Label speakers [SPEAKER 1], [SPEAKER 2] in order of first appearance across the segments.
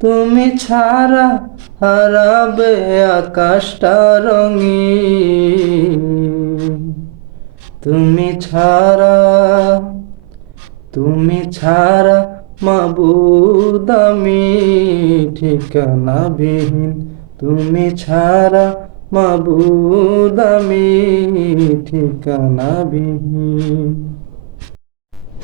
[SPEAKER 1] তুমি ছাড়া হারাবে আকাশটা রঙিন। তুমি ছাড়া তুমি ছাড়া মাবুদ আমি ঠিকানা বিহীন তুমি ছাড়া মাবুদ আমি ঠিকানা বিহীন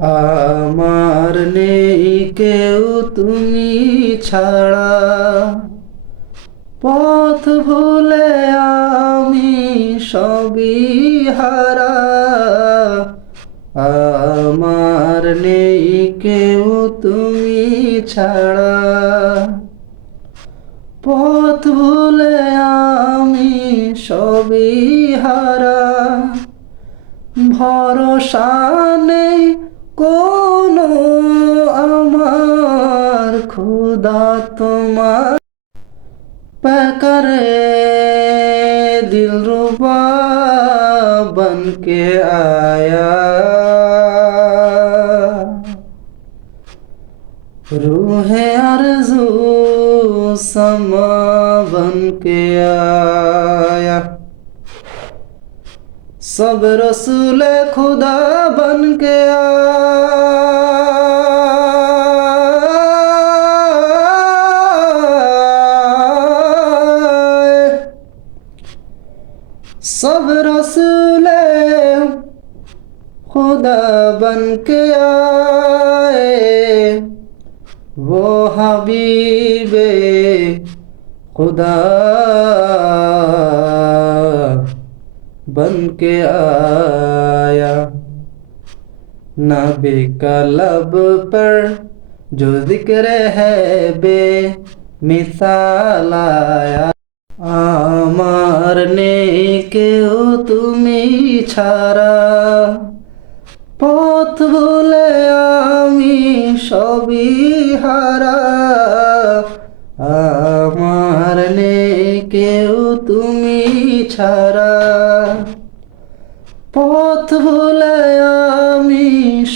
[SPEAKER 1] আমার নেই কেউ তুমি ছাড়া। পথ ভুলে আমি সবই হারা। আমার নেই কেউ তুমি ছাড়া। পথ ভুলে আমি সবই হারা। ভরসা নেই पैकरे दिल रुबा बन के आया। रूह अर्जू समा बन के आया। सब रसूल खुदा बन के आए बन के आए वो हबीबे खुदा बन के आया नबी का लब पर जो जिक्र है बे मिसाल आया আমার নেই কেউ তুমি ছাড়া পথ ভুলে আমি সবই হারা। আমার নেই কেউ তুমি ছাড়া। পথ ভুলে আমি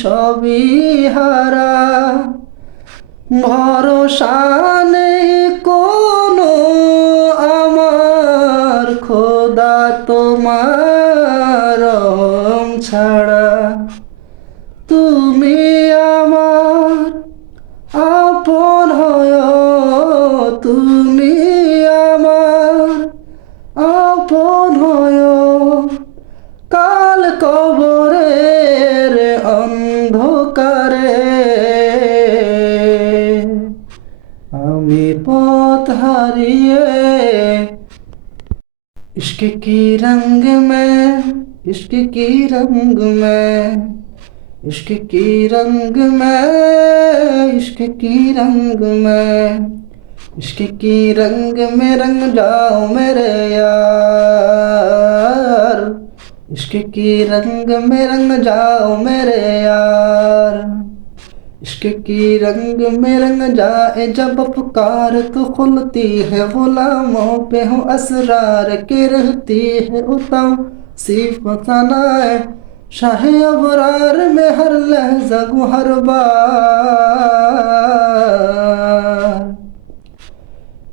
[SPEAKER 1] সবই হারা। ভরসা নেই আপন হয় তুমি আমার আপন হয় কাল কবরের অন্ধকারে আমি পথ হারিয়ে इश्क की रंग में इश्क की रंग में इश्क की रंग में, इश्क की रंग में, इश्क की रंग में रंग जाओ मेरे यार। इश्क की रंग में रंग जाओ मेरे यार। इश्क की रंग में रंग जाए जब पुकार तो खुलती है, गुलामों पे हो असरार के रहती है उतम सिर्फ़ सनाए शाहे अबरार में हर लहजा गु हर बार।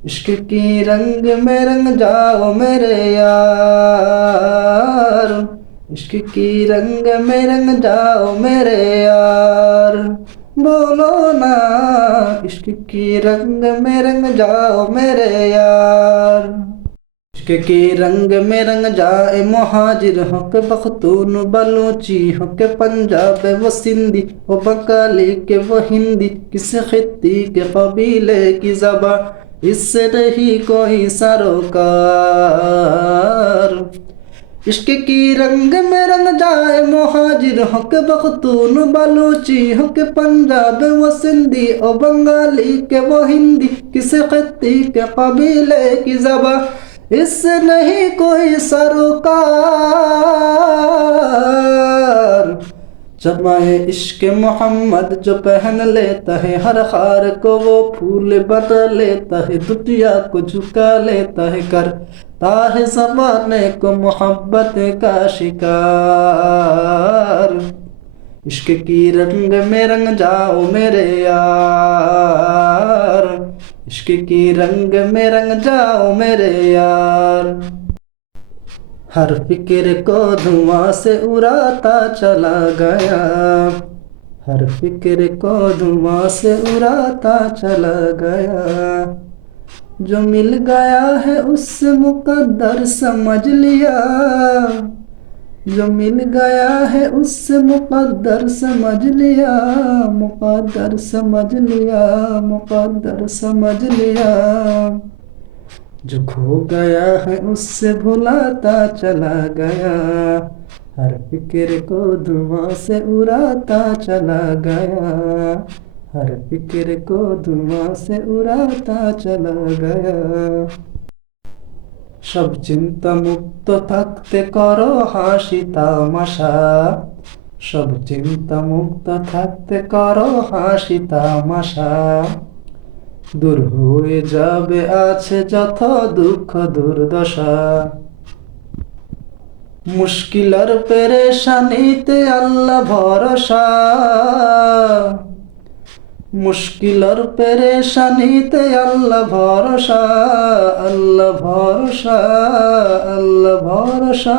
[SPEAKER 1] इश्क की रंग में रंग जाओ मेरे यार। इश्क की रंग में रंग जाओ मेरे यार। बोलो ना, इश्क की रंग में रंग जाओ मेरे यार। इश्क के रंग में रंग जाए मुहाजिर हो के बख्तून बलूची हो के पंजाब वो सिंधी वो बंगाली के वो हिंदी किस खित्ती के कबीले की जबा इससे नहीं कोई सरोकार इश्क की रंग में रंग जाए मुहाजिर हो के बख्तून बलूची हो के पंजाब वो सिंधी ओ बंगाली के वो हिंदी किस खत्ती के कबीले की जबा इससे नहीं कोई सरोकार। जमाए इश्क मोहम्मद, जो पहन लेता है हर हार को, वो फूल बना लेता है दुनिया को झुका लेता है कर। ताहे जमाने को मोहब्बत का शिकार। इश्क की रंग में रंग जाओ मेरे यार। इश्क की रंग में रंग जाओ मेरे यार। हर फ़िक्र को धुआँ से उड़ाता चला गया। हर फ़िक्र को धुआँ से उड़ाता चला गया। जो मिल गया है उससे मुकद्दर समझ लिया। जो मिल गया है उससे मुकद्दर समझ लिया, मुकद्दर समझ लिया, मुकद्दर समझ लिया। जो खो गया है उससे भुलाता चला गया, हर फ़िक्र को धुआँ से उड़ाता चला गया, हर फ़िक्र को धुआँ से उड़ाता चला गया। সব চিন্তা মুক্ত থাকতে করো হাসি তামাশা। সব চিন্তা মুক্ত থাকতে করো হাসি তামাশা। দূর হয়ে যাবে আছে যত দুঃখ দুর্দশা। মুশকিলার পেরেশানিতে আল্লাহ ভরসা। মুশকিলার পেরেশানিতে আল্লাহ ভরসা আল্লাহ ভরসা আল্লাহ ভরসা।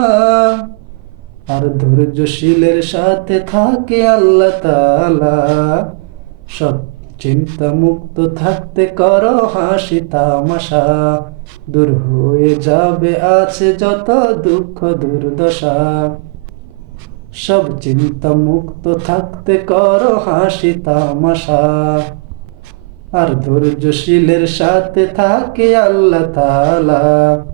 [SPEAKER 1] আর ধৈর্যশীলের সাথে থাকে আল্লাহ তালা সব চিন্তা মুক্ত থাকতে করো হাসি তামাশা। দূর হয়ে যাবে আছে যত দুঃখ দুর্দশা। সব চিন্তা মুক্ত থাকতে কর হাসি তামাশা। আর ধৈর্যশীলের সাথে থাকে আল্লাহ তালা